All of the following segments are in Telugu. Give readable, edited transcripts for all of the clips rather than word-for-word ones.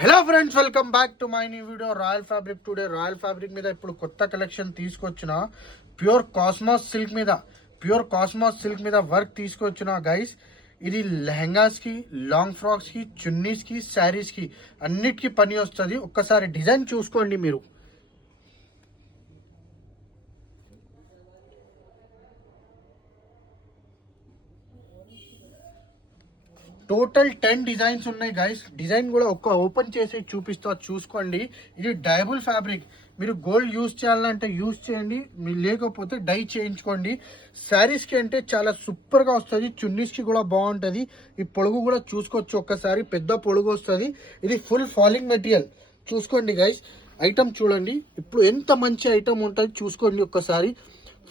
Hello friends, welcome back to my new video royal fabric. Today royal fabric మీద ఇప్పుడు కొత్త కలెక్షన్ తీసుకొచ్చిన ప్యూర్ కాస్మాస్ సిల్క్ మీద వర్క్ తీసుకొచ్చిన గైస్. ఇది లెహంగాస్ కి, లాంగ్ ఫ్రాక్స్ కి, చున్నీస్ కి, శారీస్ కి అన్నిటికీ పని వస్తుంది. ఒక్కసారి డిజైన్ చూసుకోండి మీరు. టోటల్ 10 డిజైన్స్ ఉన్నాయి గైస్. డిజైన్ కూడా ఒక్క ఓపెన్ చేసి చూపిస్తా, చూసుకోండి. ఇది డైబుల్ ఫ్యాబ్రిక్. మీరు గోల్డ్ యూజ్ చేయాలంటే యూజ్ చేయండి, మీరు లేకపోతే డై చేయించుకోండి. శారీస్కి అంటే చాలా సూపర్గా వస్తుంది. చున్నీస్కి కూడా బాగుంటుంది. ఈ పొడుగు కూడా చూసుకోవచ్చు, ఒక్కసారి పెద్ద పొడుగు వస్తుంది. ఇది ఫుల్ ఫాలింగ్ మెటీరియల్. చూసుకోండి గైస్, ఐటమ్ చూడండి. ఇప్పుడు ఎంత మంచి ఐటమ్ ఉంటుంది చూసుకోండి ఒక్కసారి.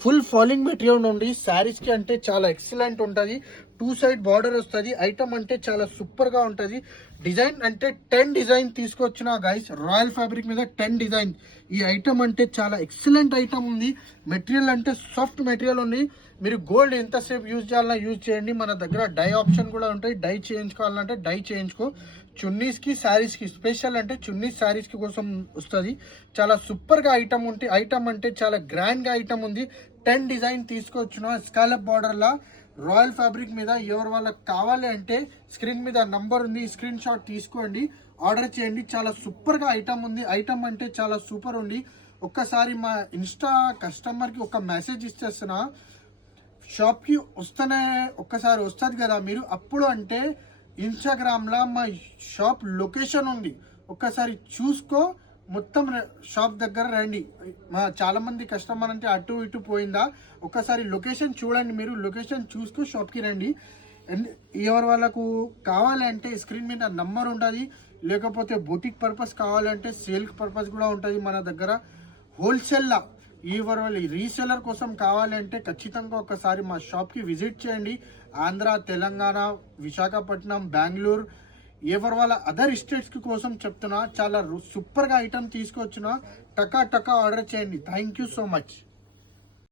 ఫుల్ ఫాలింగ్ మెటీరియల్ నుండి శారీస్కి అంటే చాలా ఎక్సలెంట్ ఉంటుంది. 2 సైడ్ బార్డర్ వస్తుంది. ఐటమ్ అంటే చాలా సూపర్గా ఉంటుంది. డిజైన్ అంటే 10 డిజైన్ తీసుకొచ్చిన గైస్. రాయల్ ఫ్యాబ్రిక్ మీద 10 డిజైన్. ఈ ఐటమ్ అంటే చాలా ఎక్సలెంట్ ఐటమ్ ఉంది. మెటీరియల్ అంటే సాఫ్ట్ మెటీరియల్ ఉంది. మీరు గోల్డ్ ఎంతసేపు యూజ్ చేయాలన్నా యూజ్ చేయండి. మన దగ్గర డై ఆప్షన్ కూడా ఉంటాయి. డై చేయించుకోవాలంటే డై చేయించుకో. చున్నీస్కి, శారీస్కి స్పెషల్ అంటే చున్నీస్ శారీస్కి కోసం వస్తుంది. చాలా సూపర్గా ఐటమ్ ఉంటుంది. ఐటమ్ అంటే చాలా గ్రాండ్గా ఐటమ్ ఉంది. 10 డిజైన్ తీసుకొచ్చిన స్కాలప్ బార్డర్లా రాయల్ ఫ్యాబ్రిక్ మీద. ఎవరు వాళ్ళకి కావాలి అంటే స్క్రీన్ మీద నంబర్ ఉంది, స్క్రీన్ షాట్ తీసుకోండి, ఆర్డర్ చేయండి. చాలా సూపర్గా ఐటమ్ ఉంది. ఐటమ్ అంటే చాలా సూపర్ ఉంది. ఒక్కసారి మా ఇన్స్టా కస్టమర్కి ఒక మెసేజ్ ఇచ్చేస్తున్నా, షాప్కి వస్తేనే ఒక్కసారి వస్తుంది కదా మీరు, అప్పుడు అంటే ఇన్స్టాగ్రామ్లో మా షాప్ లొకేషన్ ఉంది, ఒక్కసారి చూసుకో. మొత్తం షాప్ దగ్గర రండి. మా చాలా మంది కస్టమర్ అంటే అటు ఇటు పోయిందా, ఒక్కసారి లొకేషన్ చూడండి. మీరు లొకేషన్ చూసుకో షాప్కి రండి. ఎవరి వాళ్ళకు కావాలంటే స్క్రీన్ మీద నంబర్ ఉంటుంది. లేకపోతే బొటిక్ పర్పస్ కావాలంటే సేల్ పర్పస్ కూడా ఉంటుంది మన దగ్గర. హోల్సేల్లా ఎవరి వాళ్ళు రీసెలర్ కోసం కావాలంటే ఖచ్చితంగా ఒకసారి మా షాప్కి విజిట్ చేయండి. ఆంధ్ర, తెలంగాణ, విశాఖపట్నం, బెంగళూరు, ఎవరి వాళ్ళ అదర్ స్టేట్స్కి కోసం చెప్తున్నా. చాలా సూపర్గా ఐటమ్ తీసుకొచ్చిన. టకా ఆర్డర్ చేయండి. Thank you so much.